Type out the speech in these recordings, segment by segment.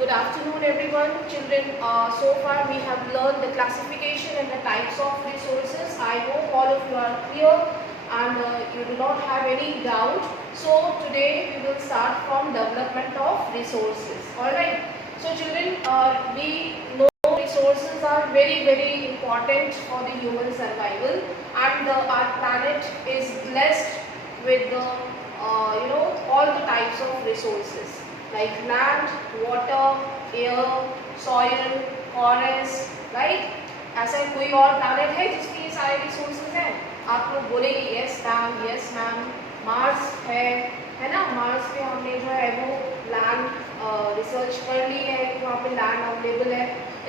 Good afternoon everyone. Children, so far we have learned the classification and the types of resources. I hope all of you are clear and you do not have any doubt. So today we will start from development of resources. Alright. So children, we know resources are very important for the human survival, and our planet is blessed with the all the types of resources like land, water, air, soil, forest, right? ऐसा कोई और planet है जिसके ये सारे resources हैं? आप लोग बोलेंगे yes ma'am, मार्स है ना? मार्स पे हमने जो है वो लैंड रिसर्च कर ली है कि वहाँ पे लैंड अवेलेबल है,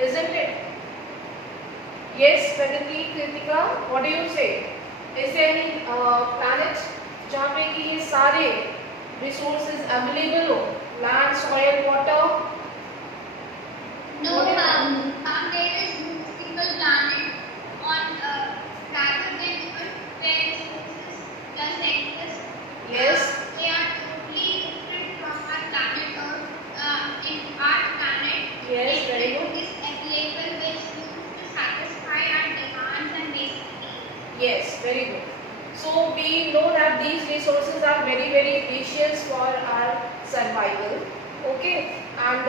isn't it? Yes, Pragati, Kritika, what do you say? Is there any planet जहाँ पे कि ये सारे resources available हो? Land, soil, water? No, ma'am. There is no single planet on rather than where resources does exist. Yes. They are totally different from our planet Earth. In our planet, Yes, very food good. is available which used to satisfy our demands and basic needs. Yes, very good. So we know that these resources are very precious for our survival. Okay, and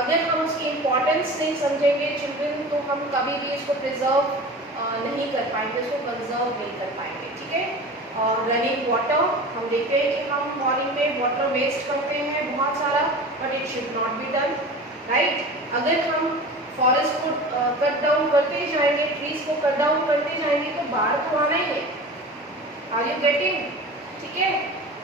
अगर हम उसकी importance नहीं समझेंगे children, तो हम कभी भी इसको preserve नहीं कर पाएंगे, इसको conserve नहीं कर पाएंगे, ठीक है? और running water, हम देखते हैं कि हम morning में water waste करते हैं बहुत सारा, but it should not be done, right? अगर हम forest को cut down करते जाएंगे, trees को cut down करते जाएंगे, तो बाढ़ तो आना ही है. Are you getting? ठीक है?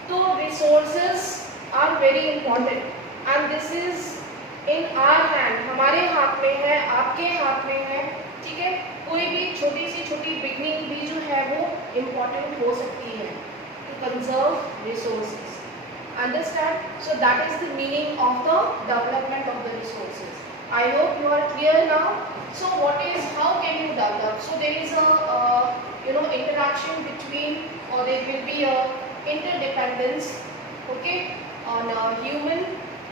तो resources are very important and this is in our hand. हमारे हाथ में है, आपके हाथ में है, ठीक है? कोई भी छोटी सी छोटी beginning भी जो है वो important हो सकती है to conserve resources. Understand? So that is the meaning of the development of the resources. I hope you are clear now. So how can you develop? So there is a interaction between, or there will be a interdependence, okay, on human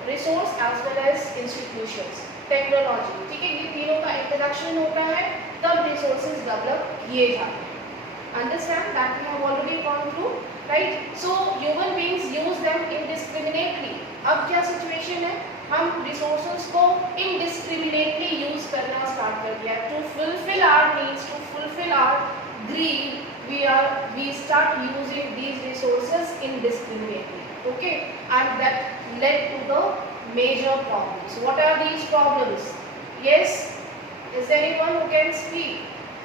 resource as well as institutions, technology, ठीक है? ये तीनों का interaction होता है तब resources develop किए जाते हैं. Understand that we have already gone through, right? So human beings use them indiscriminately. अब क्या situation है? हम resources को indiscriminately use करना start कर दिया. To fulfill our needs, to fulfill our greed, we start using these resources indiscriminately. Okay, and that led to the major problems. What are these problems? Yes, is there anyone who can speak?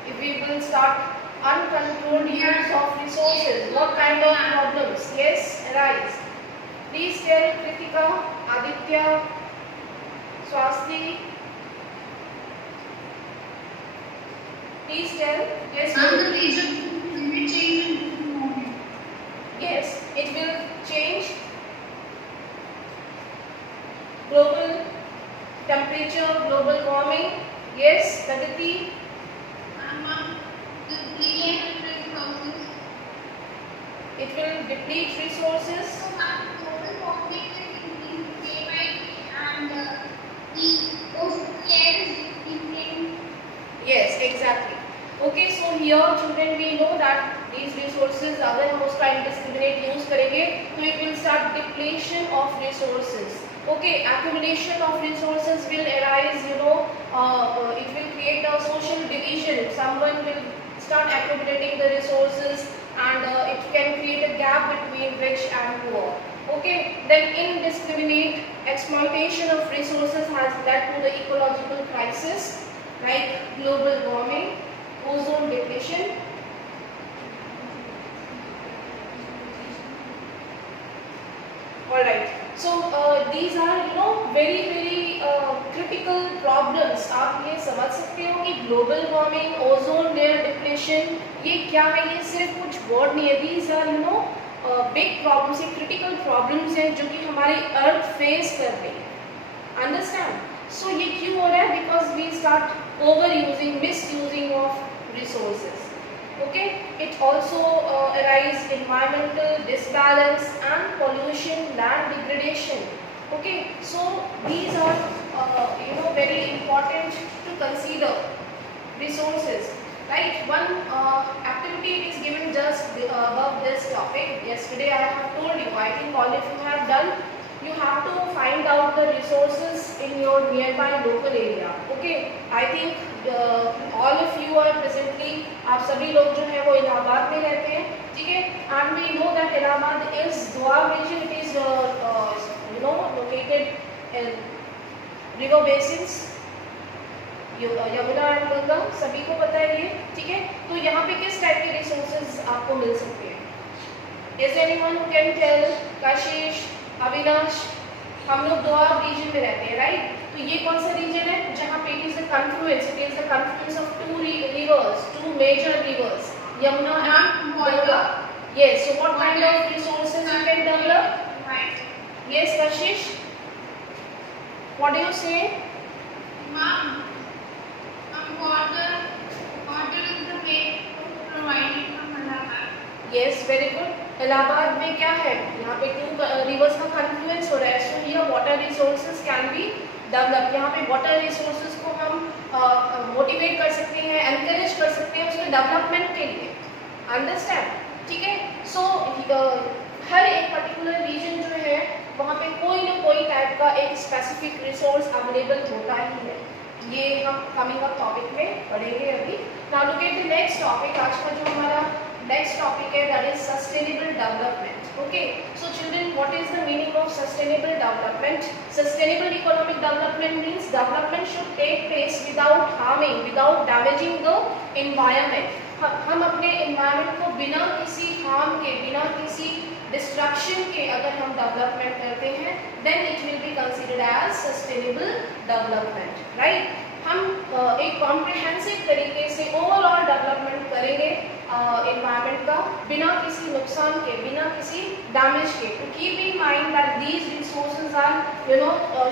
If we will start uncontrolled use of resources, what kind of problems? Yes, arise. Please tell Kritika, Aditya, Swasti. Please tell. Yes. Yes, it will change global temperature, global warming. Yes, Pragati. It will deplete resources. Global warming will increase day by day and the ocean layer is decreasing. Yes, exactly. Okay, so here children we know that these resources अगर हम उसका indiscriminate use करेंगे तो it will start depletion of resources. Okay, accumulation of resources will arise, it will create a social division. Someone will start accumulating the resources and it can create a gap between rich and poor. Okay, then indiscriminate exploitation of resources has led to the ecological crisis like global warming, ozone depletion. Alright, so these are very critical problems. आप ये समझ सकते हो कि global warming, ozone layer depletion ये क्या है? ये सिर्फ कुछ word नहीं है. These are big problems, ये critical problems हैं जो कि हमारी earth face कर रही है. Understand? So ये क्यों हो रहा है? Because we start overusing, misusing of resources. Okay, it also arise environmental disbalance and pollution, land degradation. Okay, so these are very important to consider resources, right? One activity is given just above this topic. Yesterday I have told you, I think all of you have done. You have to find out the resources in your nearby local area. Okay, I think all of you are presently, आप सभी लोग जो है वो इलाहाबाद में रहते हैं, ठीक है? And we know that Allahabad is Doab region. It is located in river basins, Yamuna and Ganga, सभी को पता है ये, ठीक है? तो यहाँ पे किस टाइप के रिसोर्सेज आपको मिल सकते हैं? Is anyone who can tell? कशिश, अविनाश, हम लोग दोआब रीजन में रहते हैं, राइट? तो ये कौन सा रीजन है जहाँ पे it is the confluence of two rivers, two major rivers, Yamuna and Ganga. Yes. So what kind of resources you can develop? Right. Yes, Kashish. What do you say? Ma'am, water is the main provided from Allahabad. Yes, very good. Allahabad में क्या है? यहाँ पे to reverse का confluence हो रहा है, so here water resources can be develop. यहाँ पे वाटर रिसोर्सेज को हम मोटिवेट कर सकते हैं, एनकरेज कर सकते हैं उसके डेवलपमेंट के लिए. अंडरस्टैंड? ठीक है? सो हर एक पर्टिकुलर रीजन जो है वहाँ पे कोई ना कोई टाइप का एक स्पेसिफिक रिसोर्स अवेलेबल होता ही है. ये हम कमिंग अप टॉपिक में पढ़ेंगे अभी. Now look at the next topic. आज का जो हमारा नेक्स्ट टॉपिक है that is sustainable development. Okay, so children, what is the meaning of sustainable development? Sustainable economic development means development should take place without harming, without damaging the environment. हम अपने environment को बिना किसी harm के, बिना किसी destruction के अगर हम डेवलपमेंट करते हैं, then it will be considered as sustainable development, right? हम एक कॉम्प्रिहेंसिव तरीके से ओवरऑल डेवलपमेंट करेंगे एनवायरनमेंट का बिना किसी नुकसान के, बिना किसी डैमेज के. तो keep in mind that these resources are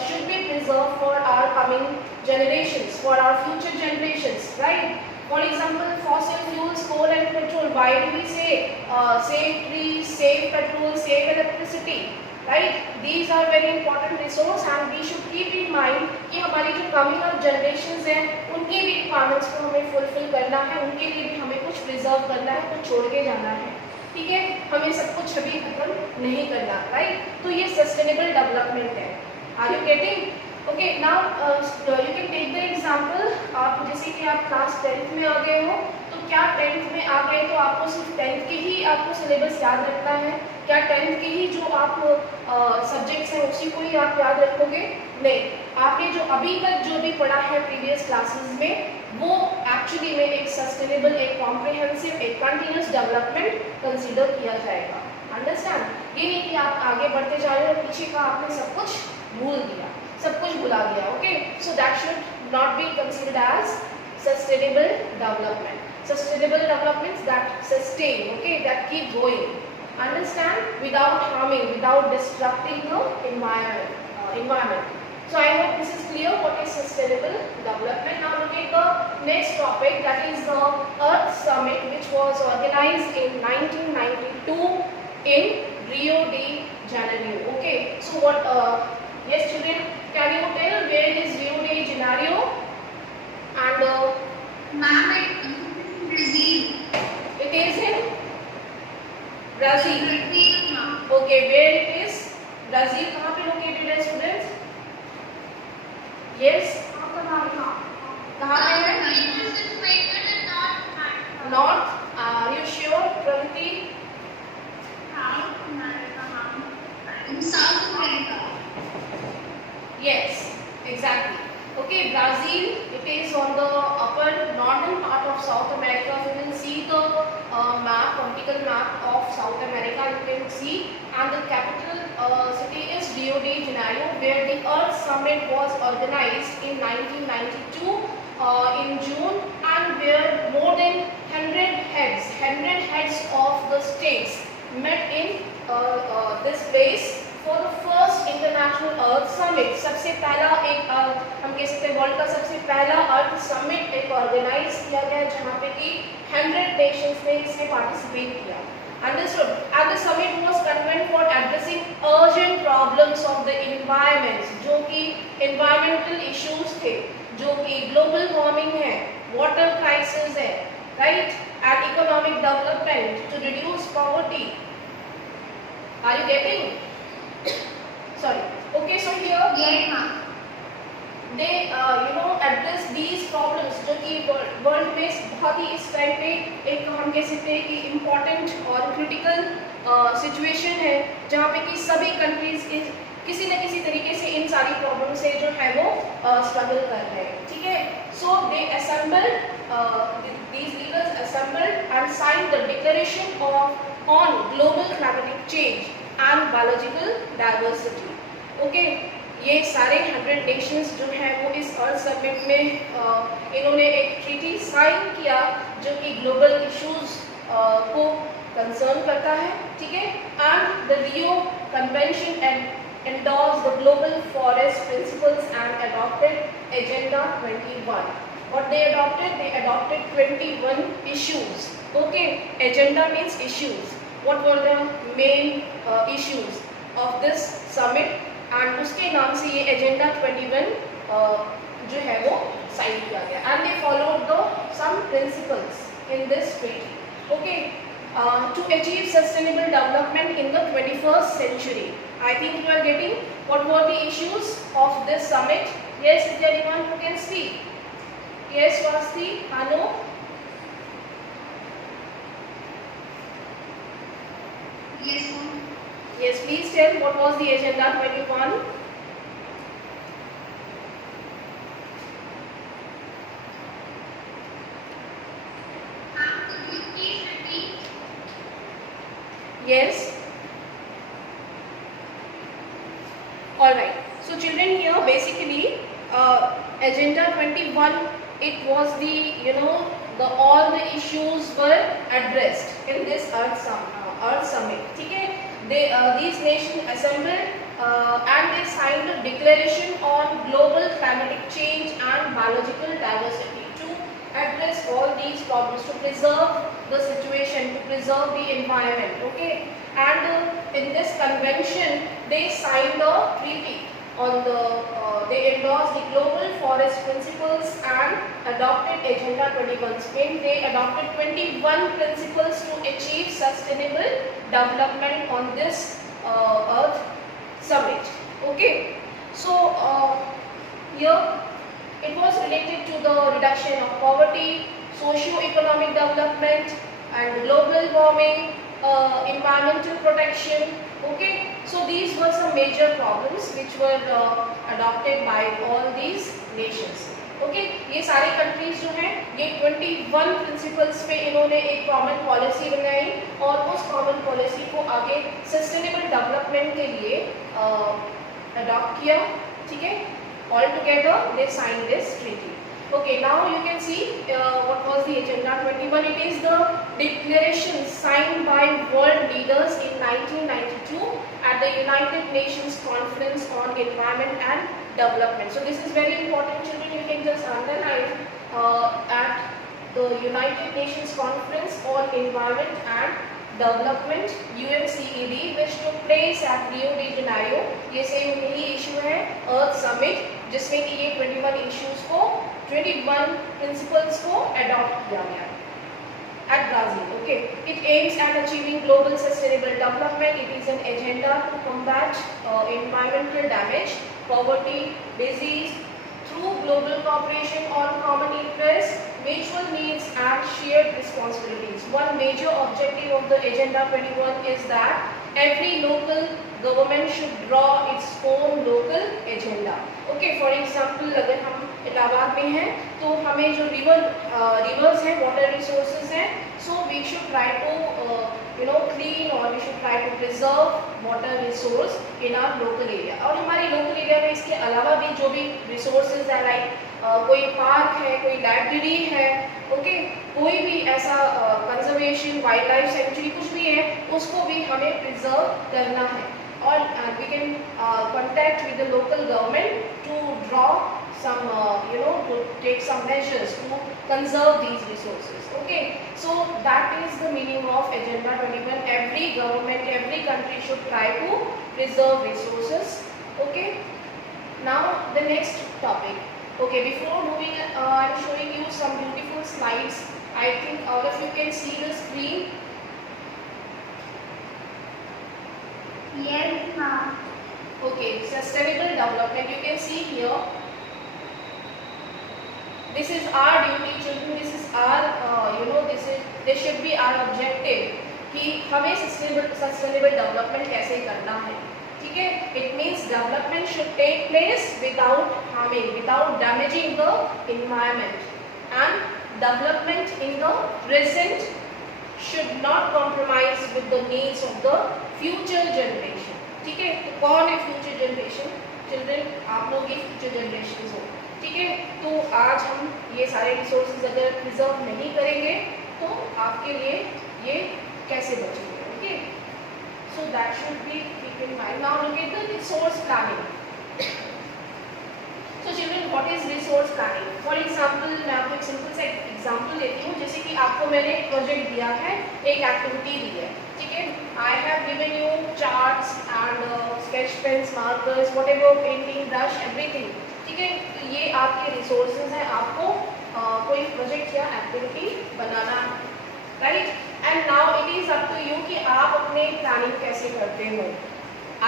should be preserve for our coming generations, for our future generations, right? For example, fossil fuels, coal and petrol. Why do we say save trees, save petrol, save electricity? Right? These are very important resource and we should keep in mind कि हमारी जो coming up generations हैं उनकी भी requirements को हमें fulfill करना है, उनके लिए भी हमें कुछ preserve करना है, कुछ छोड़ के जाना है. ठीक है? हमें सब कुछ अभी खत्म नहीं करना, right? तो ये sustainable development है. Are you getting? Okay, now you can take the example. आप जैसे कि आप क्लास 10th में आ गए हो, तो क्या 10th में आ गए तो आपको सिर्फ 10th के ही आपको सिलेबस याद रखना है? क्या 10th के ही जो आप सब्जेक्ट्स हैं उसी को ही आप याद रखोगे? नहीं, आपने जो अभी तक जो भी पढ़ा है प्रीवियस क्लासेस में वो एक्चुअली में एक सस्टेनेबल, एक कॉम्प्रिहेंसिव, एक कंटिन्यूस डेवलपमेंट कंसीडर किया जाएगा. अंडरस्टैंड? ये नहीं कि आप आगे बढ़ते जा रहे हो, पीछे का आपने सब कुछ भूल दिया, सब कुछ भुला गया. Okay, so that should not be considered as sustainable development. Sustainable development that sustain, okay, that keep going, understand, without harming, without disrupting the environment. So I hope this is clear what is sustainable development. Now look at the next topic, that is the Earth Summit, which was organized in 1992 in Rio de Janeiro. Okay, so what yes children, can you tell where is Rio de Janeiro? And Ma'am, it is in Brazil. it is in Brazil. Brazil, ma'am. Okay, where it is? Brazil कहाँ पे located है students? Yes? कहाँ पे है? It is situated in North North. Are you sure, Praviti? South America, ma'am. In South America. Yes, exactly. Okay, Brazil. It is on the upper northern part of South America. You will see the map, political map of South America. You can see, and the capital city is Rio de Janeiro, where the Earth Summit was organized in 1992 in June, and where more than 100 heads of the states met in this place for the first international Earth Summit. सबसे पहला एक हम कह सकते हैं world का सबसे पहला अर्थ समिट एक ऑर्गेनाइज किया गया जहाँ पे कि 100 नेशंस ने इसमें पार्टिसिपेट किया. Understood? And the summit was convened for addressing urgent problems of the environment, जो कि environmental issues थे, जो कि global warming है, water crisis है, right? And economic development to reduce poverty. Are you getting? Sorry. Okay, so here Yes, ma'am. they address these problems जो कि world में बहुत ही इस टाइम पे एक हम कह सकते हैं कि इम्पोर्टेंट और क्रिटिकल सिचुएशन है, जहाँ पे कि सभी कंट्रीज किसी न किसी तरीके से इन सारी प्रॉब्लम से जो है वो स्ट्रगल कर रहे हैं. ठीक है. सो दे assembled these leaders assembled and signed the declaration on global climatic change and biological diversity. Okay, ये सारे 100 नेशंस जो हैं वो इस अर्थ समिट में इन्होंने एक ट्रीटी साइन किया जो कि ग्लोबल इश्यूज को कंसर्न करता है. ठीक है. And the Rio convention endorsed the global forest principles and adopted agenda 21. What they adopted 21 issues. Okay, agenda means issues. What were the main issues of this summit? And उसके नाम से ये agenda 21 जो है वो साइन किया गया. And they followed the some principles in this treaty. Okay, to achieve sustainable development in the 21st century. I think you are getting what were the issues of this summit. Yes, is there anyone who can speak? Yes, Swasti, Anu. Yes, ma'am. Yes, please tell what was the agenda 21. Ma'am, could you please repeat? Yes. All right. So children, here basically agenda 21, it was the all the issues were addressed in this Earth Summit. ठीक है. These nations assembled and they signed a declaration on global climatic change and biological diversity to address all these problems, to preserve the situation, to preserve the environment. Okay. And in this convention they signed a treaty on they endorsed the global forest principles and adopted agenda 21. Spain, they adopted 21 principles to achieve sustainable development on this earth summit. Okay, so here it was related to the reduction of poverty, socio-economic development and global warming, environmental protection. Okay, so these were some major problems which were adopted by all these nations. Okay, ये सारे countries जो हैं ये 21 principles पे इन्होंने एक common policy बनाई और उस common policy को आगे sustainable development के लिए adopt किया. ठीक है. All together they signed this treaty. Okay, now you can see what was the agenda 21. It is the declaration signed by world leaders in 1992 at the United Nations Conference on Environment and Development. So this is very important, children. You can just underline at the United Nations Conference on Environment and Development UNCED, which took place at Rio de Janeiro. ये same यही issue है Earth Summit, जिसमें कि ये 21 issues को 21 principles को adopt किया गया at Brazil. Okay, it aims at achieving global sustainable development. It is an agenda to combat environmental damage, poverty, disease through global cooperation on common interests, mutual needs and shared responsibilities. One major objective of the Agenda 21 is that every local government should draw its own local agenda. Okay, for example, अगर हम इलाहाबाद में हैं तो हमें जो rivers हैं, water resources हैं, so we should try to clean or we should try to preserve water resource in our local area. और हमारे local area में इसके अलावा भी जो भी resources है, like कोई पार्क है, कोई लाइब्रेरी है, ओके, कोई भी ऐसा कंजर्वेशन वाइल्ड लाइफ सेंचुरी कुछ भी है, उसको भी हमें प्रिजर्व करना है. or we can contact with the local government to draw some to take some measures to conserve these resources. Okay, so that is the meaning of Agenda 21. Every government, every country should try to preserve resources. Okay, now the next topic. Okay, before moving I'm showing you some beautiful slides. I think all of you can see the screen. Yes, ma'am. Okay, sustainable development, you can see here. This is our duty children, this is our this should be our objective कि हमें sustainable development कैसे करना है. ठीक है, it means development should take place without harming, without damaging the environment, and development in the present should not compromise with the needs of the future generation. ठीक है, तो कौन है future generation? Children, आप लोग ही future generations हो. ठीक है, तो आज हम ये सारे रिसोर्सेज अगर प्रिजर्व नहीं करेंगे तो आपके लिए ये कैसे बचेंगे. Okay, so that should be keep in mind. Now look at the resource planning. So children, what is resource planning? For example मैं आपको एक सिंपल सा एग्जांपल देती हूँ. जैसे कि आपको मैंने एक प्रोजेक्ट दिया है, एक एक्टिविटी दी है. ठीक है, I have given you charts and sketch pens, markers, whatever, painting brush, everything. ठीक है, तो ये आपके रिसोर्सेज हैं. आपको कोई प्रोजेक्ट या एक्टिविटी बनाना है, right? And now it is up to you कि आप अपने प्लानिंग कैसे करते हो,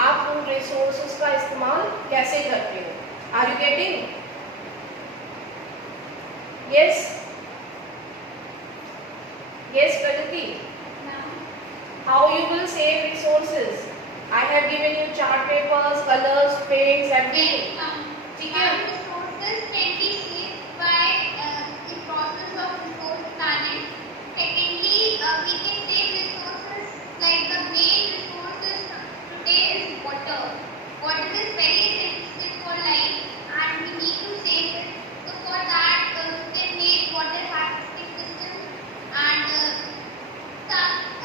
आप उन रिसोर्सेज का इस्तेमाल कैसे करते हो. Are you getting? Yes yes Pragati, how you will save resources? I have given you chart papers, colors, paints, everything. ठीक है? Resources can be saved by the process of resource planning. Secondly, we can save resources like the main resources today is water. Water is very essential for life and we need to save it. So for that, we can make water harvesting systems and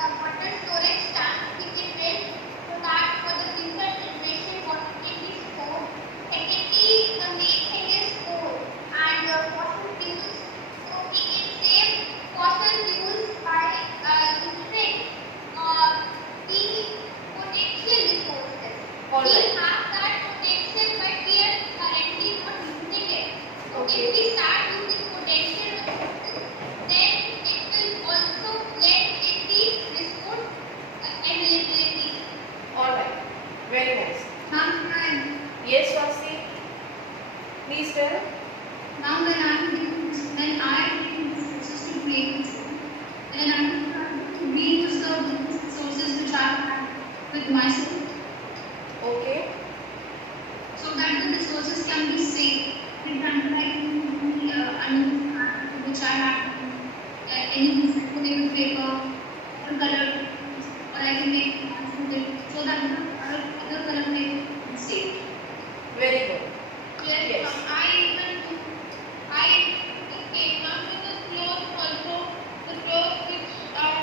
some water storage tanks we can build so that for the future generation water can be stored. Secondly, the main thing is coal and fossil fuels. So we can save fossil fuels by using the potential resources. All We right. have that potential, but we are currently not using it. So Okay. if we start using potential resources, then it will also let in the resource availability. All right, very nice. Ma'am, Yes, Swasti, please tell. now when I give resources to create, then I will try to reuse the resources which I have with myself, Okay, so that the resources can be saved. For example, I can use the which I have any recyclable paper or color, or I can make plants with it, so that the other color paper is saved. very good. Yes, Yes. I came up with the clothes also, the clothes which are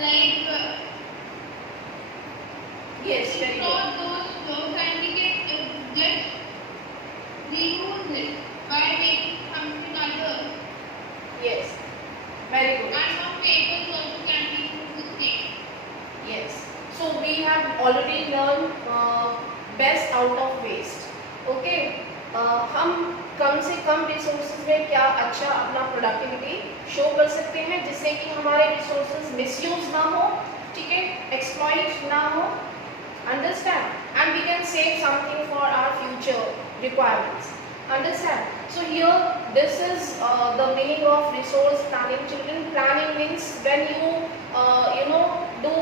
like Yes, very good. clothes, those clothes, and we can just reuse it by making something other. Yes, very good. And some papers also can be used the same. Yes. So we have already learned best out of waste. Okay. हम कम से कम resources में क्या अच्छा अपना productivity show कर सकते हैं जिससे कि हमारे रिसोर्सेज मिसयूज ना हो. ठीक है, एक्सप्लॉइट ना हो. Understand? And we can save something for our future requirements. Understand? So here, this is the meaning of resource planning. Children, planning means when you do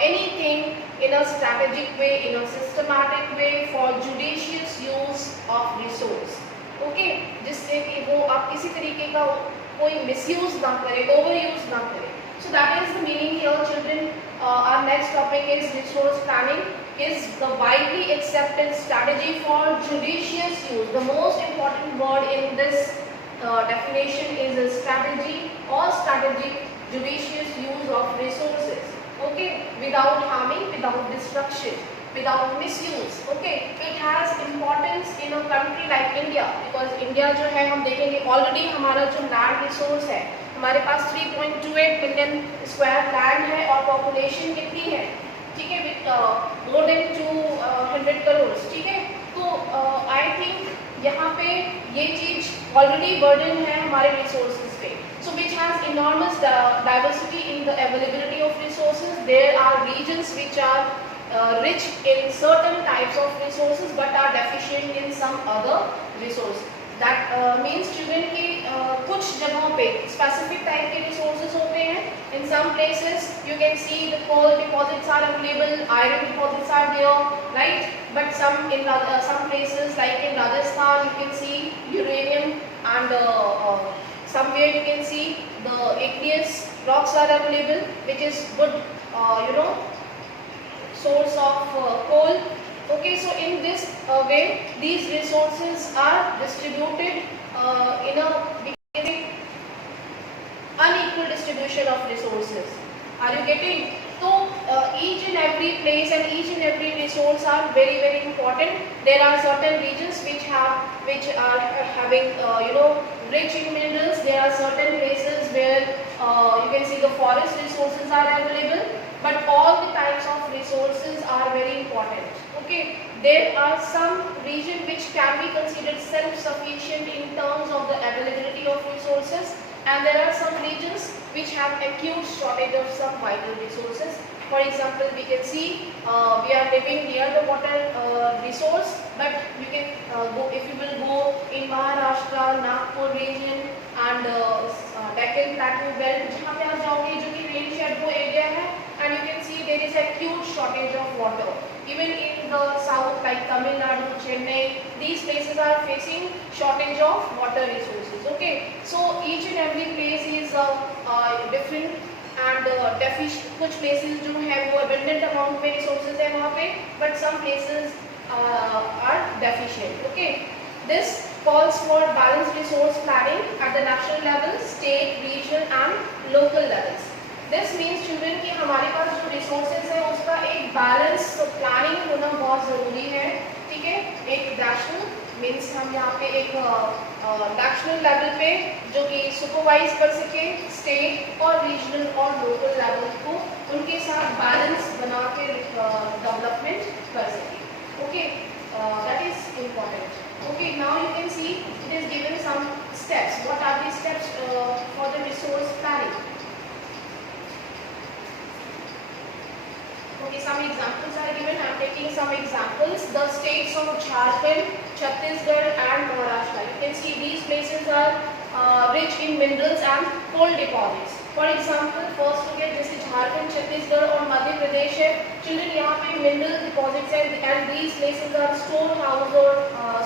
anything in a strategic way, in a systematic way for judicious use of resource. Okay? जिससे कि वो आप किसी तरीके का कोई misuse ना करे, overuse ना करे. So that is the meaning here, children. Our next topic is resource planning. Is the widely accepted strategy for judicious use. The most important word in this definition is a strategy or strategic judicious use of resources. Okay, without harming, without destruction. without misuse. Okay, it has importance in a country like India because India जो है हम देखेंगे already हमारा जो land resource है हमारे पास 3.28 million square land है और population कितनी है, ठीक है, with more than 200 crores, ठीक है. तो I think यहाँ पे ये चीज already burden है हमारे resources पे. So which has enormous diversity in the availability of resources. There are regions which are rich in certain types of resources but are deficient in some other resources. That means children की कुछ जगहों पे specific type के resources होते हैं. In some places you can see the coal deposits are available, iron deposits are there, right? But some places like in Rajasthan you can see uranium and somewhere you can see the igneous rocks are available, which is good, source of coal. Okay, so in this way these resources are distributed in a unequal distribution of resources. Are you getting? So each and every place and each and every resource are very very important. There are certain regions which are having rich in minerals. There are certain places where you can see the forest resources are available, but all the types of resources are very important. Okay, there are some regions which can be considered self-sufficient in terms of the availability of resources, and there are some regions which have acute shortage of some vital resources. For example, we can see we are living near the water resource, but you can go, if you will go in Maharashtra, Nagpur region and Deccan Plateau belt, जहाँ पे आप जाओगे जो कि rain shadow area है, and you can see there is a huge shortage of water. Even in the south like Tamil Nadu, Chennai, these places are facing shortage of water resources. Okay, so each and every place is different and deficient. कुछ places जो है वो abundant amount में resources है वहाँ पे, but some places are deficient. Okay, this calls for balanced resource planning at the national level, state, regional and local levels. This means children कि हमारे पास जो resources है उसका एक balance planning होना बहुत ज़रूरी है, ठीक है. एक national means हम यहाँ पे एक national level पे जो कि supervise कर सके, state और regional और local level को उनके साथ balance बना के development कर सके. Okay, that is important. Okay, now you can see it is given some steps. What are the steps for the resource planning? Okay, some examples are given. I am taking some examples. The states of Jharkhand, Chhattisgarh and Maharashtra. You can see these places are rich in minerals and coal deposits. For example, first to get जैसे झारखंड, छत्तीसगढ़ और मध्य प्रदेश है. Children यहाँ पे mineral deposits हैं and these places are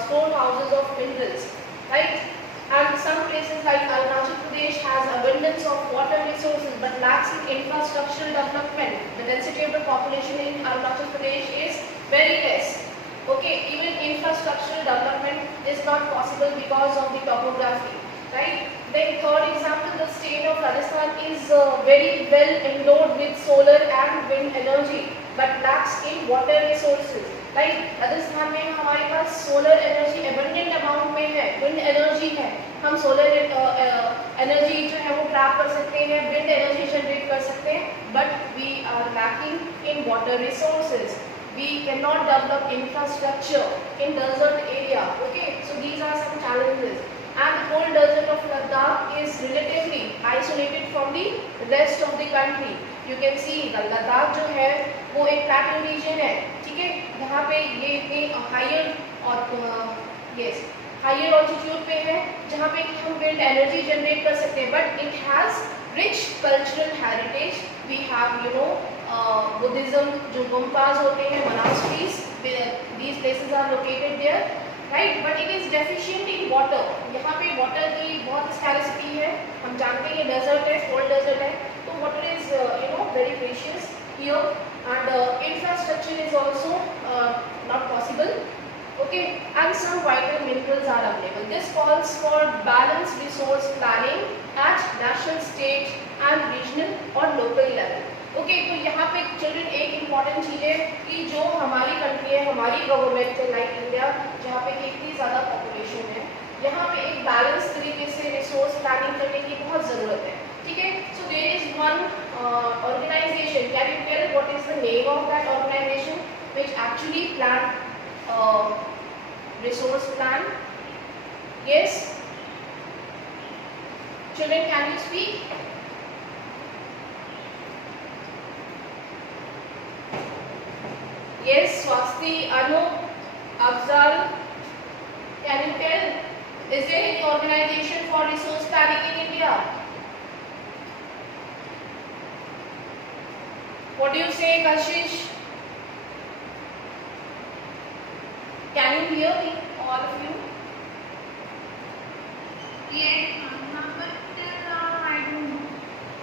storehouses of minerals, right? And some places like Arunachal Pradesh has abundance of water resources but lacks in infrastructural development. The density of the population in Arunachal Pradesh is very less. Okay, even infrastructural development is not possible because of the topography, right? Then third example, the state of Rajasthan is very well endowed with solar and wind energy but lacks in water resources. Right? Rajasthan में हमारे पास solar energy abundant amount में है, wind energy है, हम solar energy जो है वो trap कर सकते हैं, विंड एनर्जी जनरेट कर सकते हैं, but we are lacking in water resources. We cannot develop infrastructure in desert area. Okay, so these are some challenges. And whole desert of Ladakh is relatively isolated from the rest of the country. You can see the Ladakh जो है वो एक plateau region है, ठीक है, यहाँ पे ये इतनी हायर ऑल्टीट्यूड पे है जहाँ पे हम विंड एनर्जी जनरेट कर सकते हैं, but it has rich cultural heritage. We have Buddhism जो गुम्फाज होते हैं, monasteries, these places are located there, right? But it is deficient in water. यहाँ पे water की बहुत scarcity है. हम जानते हैं ये desert है, cold desert है, तो water is very precious here, and infrastructure is also not possible. Okay, and some vital minerals are available. This calls for balanced resource planning at national, state and regional or local level. Okay, तो यहाँ पे children एक important चीज़ है कि जो हमारी country है, हमारी गवर्नमेंट है लाइक इंडिया, जहाँ पे कि इतनी ज़्यादा पॉपुलेशन है, यहाँ पे एक बैलेंस तरीके से रिसोर्स प्लानिंग करने की बहुत ज़रूरत है, ठीक है। So there is one organisation, can you tell what is the name of that organisation which actually plan resource plan? Yes, children, can you speak? Yes, Swasti, Anu, Afzal, can you tell, is there any organization for resource planning in India? What do you say, Kashish? Can you hear me, all of you? Yes, ma'am, but I don't know.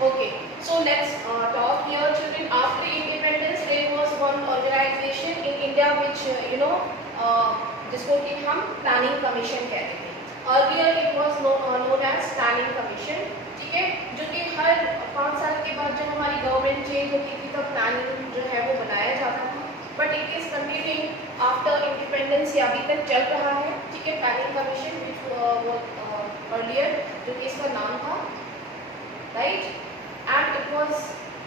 Okay, so let's talk here, children. After independence, there was one organization in India which जिसको कि हम planning commission कहते थे। Earlier it was known as planning commission, ठीक है, जो कि हर 5 साल के बाद जब हमारी गवर्नमेंट चेंज होती थी तब प्लानिंग जो है वो बनाया जाता था, but it is continuing after independence, या अभी तक चल रहा है, ठीक है। प्लानिंग कमीशन विच अर्लियर, जो कि इसका नाम था, right, and it was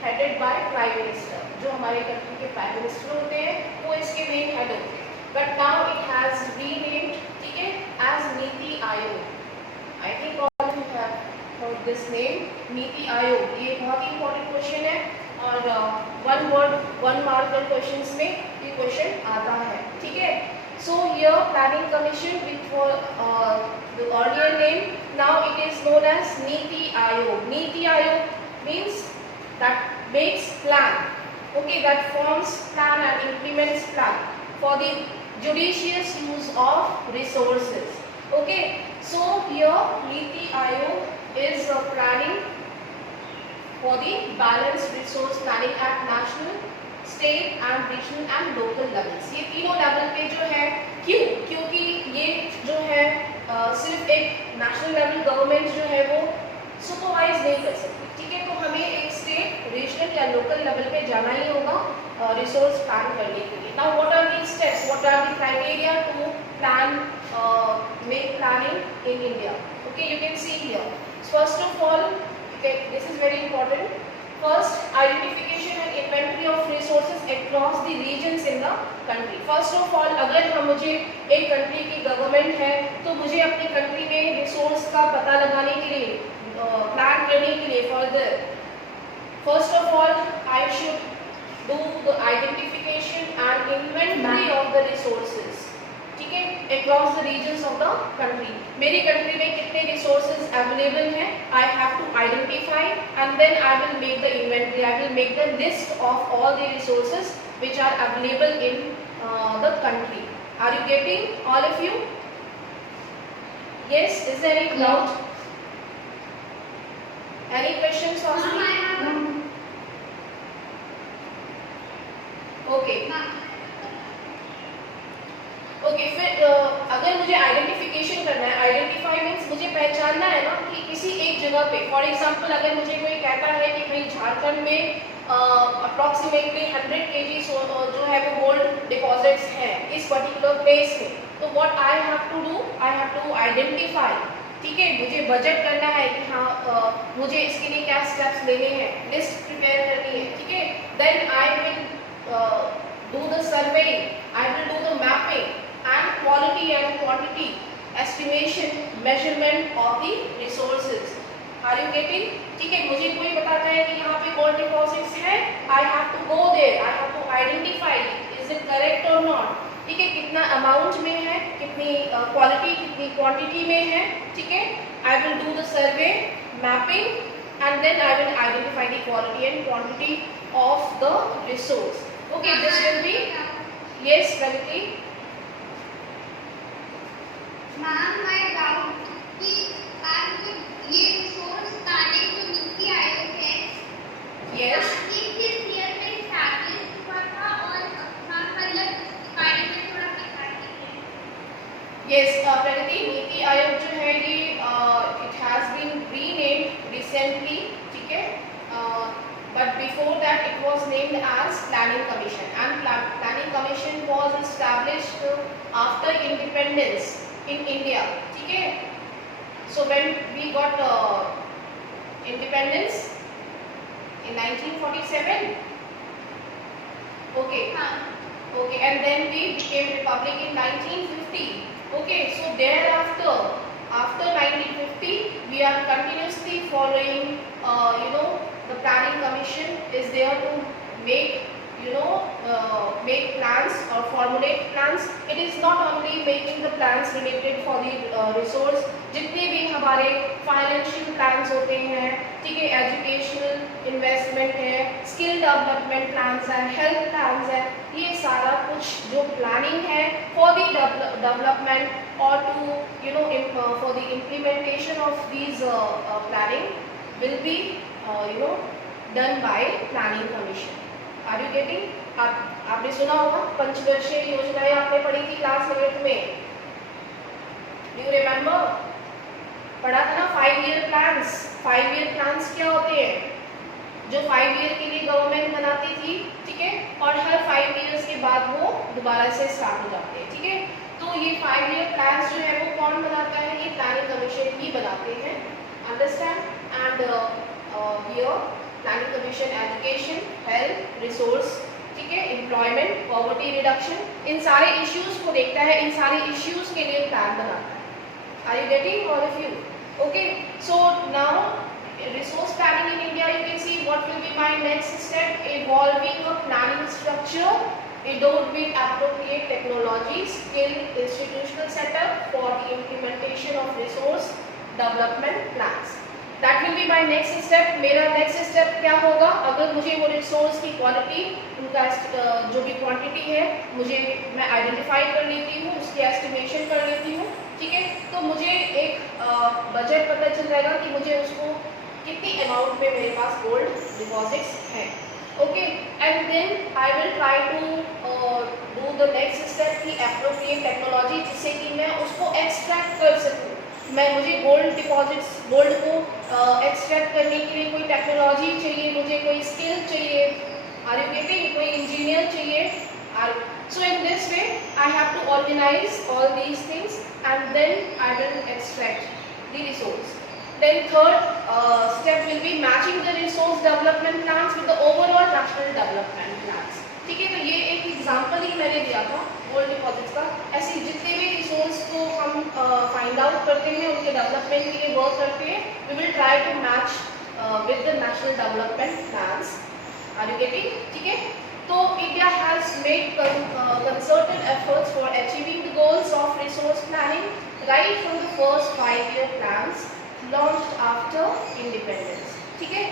headed by prime minister, जो हमारे कंट्री के प्राइम मिनिस्टर होते हैं वो इसके मेन हेड होते हैं, but now it has renamed, ठीक है, एज नीति आयोग। I think all you have heard this name, NITI Aayog. ये बहुत ही इंपॉर्टेंट क्वेश्चन है और one word one marker questions में ये क्वेश्चन आता है, ठीक है। So here planning commission which for the earlier name, now it is known as NITI Aayog. NITI Aayog means that makes plan, okay, that forms plan and implements plan for the judicious use of resources, okay. So here Niti Aayog is planning for the balanced resource planning at national, state and regional and local levels। ये तीनों level पे जो है, क्यों? क्योंकि ये जो है सिर्फ एक नेशनल लेवल गवर्नमेंट जो है वो सुपरवाइज नहीं कर सकती, ठीक है, तो हमें एक स्टेट, रीजनल या लोकल लेवल पे जाना ही होगा रिसोर्स प्लान करने के लिए। Now what are the steps, what are the criteria to plan make planning in India? Okay, you can see here, first of all, this is very important, first identification and inventory of resources across the regions in the country। first of all, अगर हम मुझे एक country की government है तो मुझे अपनी country में रिसोर्स का पता लगाने के लिए, प्लान करने के लिए further, first of all I should do the identification and inventory of the resources, ठीक है, across the regions of the country. मेरी कंट्री में कितने रिसोर्सेज अवेलेबल हैं, I have to identify and then I will make the inventory, I will make the list of all the resources which are available in the country। Are you getting, all of you? Yes, is there any doubt? Any questions for me? Okay, okay, फिर अगर मुझे identification करना है, identify means मुझे पहचानना है ना कि किसी एक जगह पे, फॉर एग्जांपल अगर मुझे कोई कहता है कि भाई झारखंड में अप्रॉक्सीमेटली 100 kg जो है वो गोल्ड डिपॉजिट्स हैं इस पर्टिकुलर प्लेस में, तो what I have to do, I have to identify, ठीक है, मुझे बजट करना है कि हाँ मुझे इसके लिए क्या स्टेप्स लेने हैं, लिस्ट प्रिपेयर करनी है, ठीक है, then I will do the survey, I will do the mapping and quality and quantity estimation, measurement of the resources। Are you getting? ठीक है, मुझे कोई बताता है कि यहाँ पे gold deposits है, I have to go there, I have to identify is it correct or not, ठीक है, कितना अमाउंट में है, कितनी क्वालिटी, कितनी क्वांटिटी में है, ठीक है, I will do the survey, mapping and then I will identify the quality and quantity of the resource। Okay, this will be, yes, Pragati. Ma'am, my doubt कि आप ये रिसोर्स प्लानिंग जो नीति आयोग है, Yes. ये किस ईयर में establish हुआ था और मैम मतलब इसके बारे में थोड़ा बता दीजिए। Yes, Pragati, नीति आयोग जो है ये it has been renamed recently, ठीक है, but before that it was named as Planning Commission, and Planning Commission was established after independence in India. ठीक है? So when we got independence in 1947. Okay. Okay, and then we became republic in 1950. Okay, so thereafter, after 1950, we are continuously following, the Planning Commission is there to make, make plans or formulate plans. It is not only making the plans related for the resource, जितने भी हमारे financial plans होते हैं, ठीक है, educational investment है, skill development plans है, health plans है, ये सारा कुछ जो प्लानिंग है फॉर द डेवलपमेंट और to for the implementation of these planning will be done by planning commission. Are you getting? आपने सुना होगा पंचवर्षीय योजनाएं आपने पढ़ी थी क्लास 8 में. Do you remember? पढ़ा था ना 5 ईयर प्लान्स. 5 ईयर प्लान्स क्या होते हैं? जो 5 ईयर के लिए गवर्नमेंट बनाती थी, ठीक है, और हर 5 ईयर्स के बाद वो दोबारा से स्टार्ट हो जाते हैं. ठीक है, तो ये 5 ईयर प्लान्स जो है वो कौन बनाता है? ये प्लानिंग कमीशन ही बनाते हैं. Understand? And here planning commission education, health, resource, ठीक है, एम्प्लॉयमेंट, पॉवर्टी रिडक्शन, इन सारे इश्यूज को देखता है, इन सारे इश्यूज के लिए प्लान बनाता है. Are you getting, all of you? Okay, so now resource planning in India, you can see what will be my next step. Evolving a planning structure, endowed with appropriate technology, skill, institutional setup for the implementation of resource development plans. That will be my next step. मेरा next step क्या होगा? अगर मुझे वो resource की quality, उनका जो भी quantity है, मैं identify कर लेती हूँ, उसकी estimation कर लेती हूँ, ठीक है, तो मुझे एक बजट पता चल जाएगा कि मुझे उसको कितनी अमाउंट में मेरे पास गोल्ड डिपॉजिट्स हैं. Okay, and then I will try to do the next step की एप्रोप्रिएट टेक्नोलॉजी, जिससे कि मैं उसको एक्सट्रैक्ट कर सकूँ. मुझे गोल्ड डिपॉजिट्स, गोल्ड को एक्सट्रैक्ट करने के लिए कोई टेक्नोलॉजी चाहिए, मुझे कोई स्किल चाहिए. Are you getting? कोई इंजीनियर चाहिए. So in this way I have to organize all these things and then I will extract the resource. Then third step will be matching the resource development plans with the overall national development plans. ठीक है, तो ये एक example ही मैंने दिया था gold deposits का. ऐसे जितने भी रिसोर्स को हम फाइंड आउट करते हैं, उनके डेवलपमेंट के लिए वर्क करते हैं, we will try to match with the national development plans. Are you getting? ठीक है, तो India has made concerted efforts for achieving the goals of resource planning right from the first 5-year plans launched after independence. ठीक है,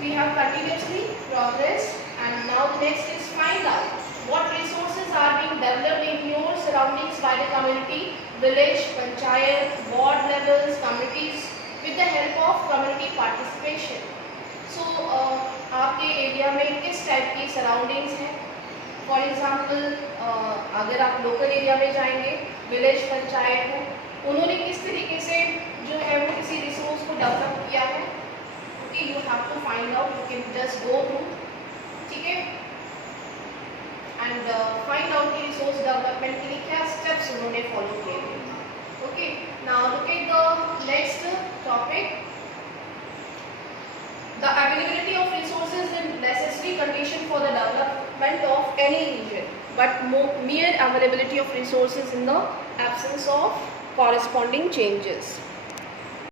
we have continuously progressed, and now the next is find out what resources are being developed in your surroundings by the community, village, panchayat, ward levels, communities with the help of community participation. So आपके area में किस type की surroundings हैं? For example अगर आप local area में जाएंगे, village panchayat है, उन्होंने किस तरीके से जो है वो किसी रिसोर्स को डेवलप किया है. Okay, you have to find out, you can just go through, ठीक है, एंड फाइंड आउट कि रिसोर्स डेवलपमेंट के लिए क्या स्टेप्स उन्होंने फॉलो किए हैं. Okay, now look at the next topic. The availability of resources is a necessary condition for the development of any region, but mere availability of resources in the absence of corresponding changes.